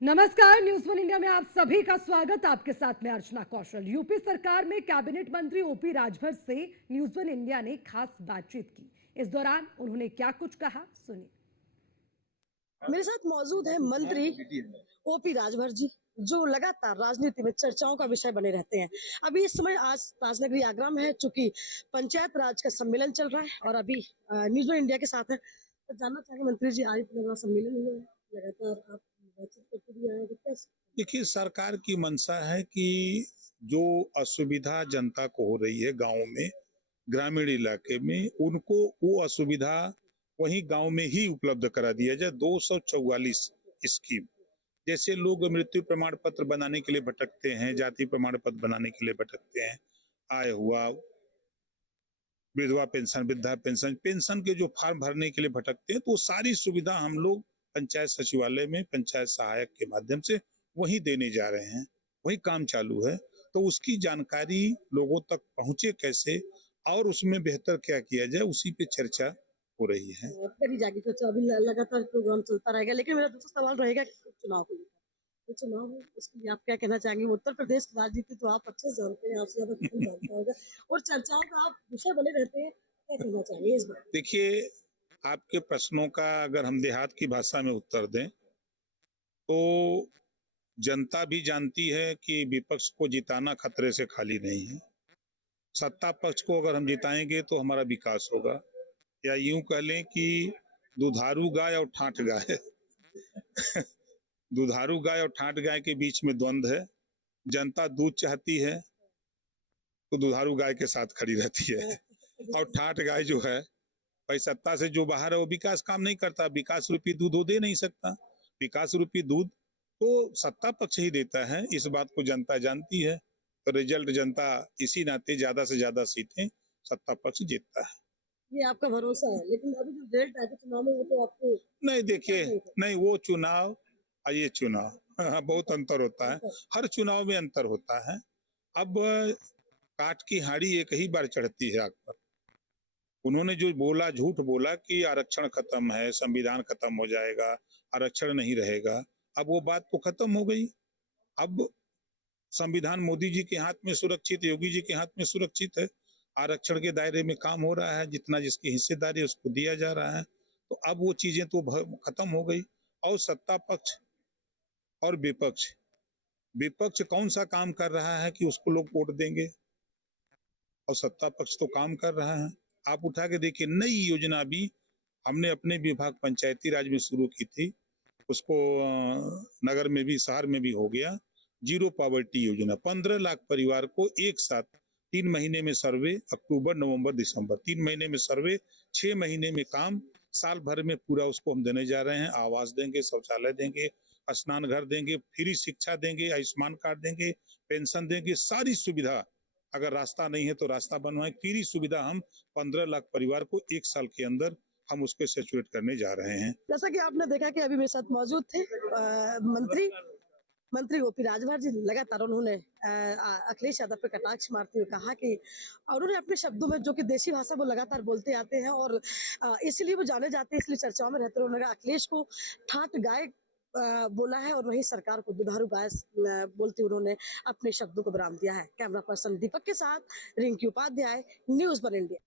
नमस्कार, news one India में आप सभी का स्वागत। आपके साथ में अर्चना कौशल। यूपी सरकार में कैबिनेट मंत्री ओपी राजभर से न्यूज वन इंडिया ने खास बातचीत की। इस दौरान उन्होंने क्या कुछ कहा, सुनिए। मेरे साथ मौजूद है मंत्री ओपी राजभर जी, जो लगातार राजनीति में चर्चाओं का विषय बने रहते हैं। अभी इस समय आज राजनगरी आगरा में है, चूंकि पंचायत राज का सम्मेलन चल रहा है और अभी न्यूज वन इंडिया के साथ है। तो जानना चाहेंगे मंत्री जी, आज इतना बड़ा सम्मेलन हुआ है, लगातार आप बातचीत करते भी आए हैं, तो कैसे? देखिए, सरकार की मंशा है कि जो असुविधा जनता को हो रही है गाँव में, ग्रामीण इलाके में, उनको वो असुविधा वही गांव में ही उपलब्ध करा दिया जाए। 244 स्कीम, जैसे लोग मृत्यु प्रमाण पत्र बनाने के लिए भटकते हैं, जाति प्रमाण पत्र बनाने के लिए भटकते हैं, आय हुआ, विधवा पेंशन, वृद्धा पेंशन, पेंशन के जो फॉर्म भरने के लिए भटकते हैं, तो सारी सुविधा हम लोग पंचायत सचिवालय में पंचायत सहायक के माध्यम से वही देने जा रहे हैं। वही काम चालू है। तो उसकी जानकारी लोगों तक पहुंचे कैसे और उसमें बेहतर क्या किया जाए, उसी पे चर्चा हो रही है। करी जाएगी चर्चा, अभी लगातार प्रोग्राम चलता रहेगा। लेकिन मेरा दूसरा सवाल रहेगा चुनाव को लेकर। तो चुनाव है, उसके लिए आप क्या कहना चाहेंगे? उत्तर प्रदेश की राजनीति तो आप अच्छे से जानते हैं, आपसे ज्यादा कौन जानता होगा, और चर्चाओं का आप विषय बने रहते हैं। क्या कहना चाहेंगे इस बार? देखिए, आपके प्रश्नों का अगर हम देहात की भाषा में उत्तर दें तो जनता भी जानती है कि विपक्ष को जिताना खतरे से खाली नहीं है। सत्ता पक्ष को अगर हम जिताएंगे तो हमारा विकास होगा, या यूं कह लें कि दुधारू गाय और ठाठ गाय दुधारू गाय और ठाठ गाय के बीच में द्वंद्व है। जनता दूध चाहती है तो दुधारू गाय के साथ खड़ी रहती है, और ठाठ गाय जो है, भाई सत्ता से जो बाहर है वो विकास काम नहीं करता। विकास रूपी दूध वो दे नहीं सकता। विकास रूपी दूध तो सत्ता पक्ष ही देता है। इस बात को जनता जानती है। तो रिजल्ट जनता इसी नाते ज्यादा से ज्यादा सीटें सत्ता पक्ष जीतता है। ये आपका भरोसा है, लेकिन अभी जो रिजल्ट आया था चुनाव में, वो तो आपको नहीं, देखिए, नहीं, वो चुनाव और ये चुनाव बहुत अंतर होता है। हर चुनाव में अंतर होता है। अब काट की हाड़ी एक ही बार चढ़ती है आग पर। उन्होंने जो बोला, झूठ बोला कि आरक्षण खत्म है, संविधान खत्म हो जाएगा, आरक्षण नहीं रहेगा, अब वो बात तो खत्म हो गई। अब संविधान मोदी जी के हाथ में सुरक्षित, योगी जी के हाथ में सुरक्षित है। आरक्षण के दायरे में काम हो रहा है, जितना जिसकी हिस्सेदारी है उसको दिया जा रहा है। तो अब वो चीजें तो खत्म हो गई। और सत्ता पक्ष और विपक्ष, विपक्ष कौन सा काम कर रहा है कि उसको लोग वोट देंगे, और सत्ता पक्ष तो काम कर रहा है। आप उठा के देखिए, नई योजना भी हमने अपने विभाग पंचायती राज में शुरू की थी, उसको नगर में भी, शहर में भी हो गया। जीरो पॉवर्टी योजना, 15 लाख परिवार को एक साथ 3 महीने में सर्वे, अक्टूबर नवंबर दिसंबर 3 महीने में सर्वे, 6 महीने में काम, साल भर में पूरा उसको हम देने जा रहे हैं। आवास देंगे, शौचालय देंगे, स्नान घर देंगे, फ्री शिक्षा देंगे, आयुष्मान कार्ड देंगे, पेंशन देंगे, सारी सुविधा। अगर रास्ता नहीं है तो रास्ता बनवाएं, फ्री सुविधा हम 15 लाख परिवार को एक साल के अंदर हम उसको सैचुरेट करने जा रहे हैं। जैसा कि आपने देखा कि अभी मेरे साथ मौजूद थे मंत्री ओपी राजभर जी। लगातार उन्होंने अखिलेश यादव पे कटाक्ष मारते हुए कहा कि, और उन्होंने अपने शब्दों में, जो कि देसी भाषा वो लगातार बोलते आते हैं और इसीलिए वो जाने जाते हैं, इसलिए चर्चाओं में रहते हैं। उन्होंने अखिलेश को ठाट गाय बोला है और वही सरकार को दुधारू गाय बोलते उन्होंने अपने शब्दों को विराम दिया है। कैमरा पर्सन दीपक के साथ Rinki Upadhyay, news one India.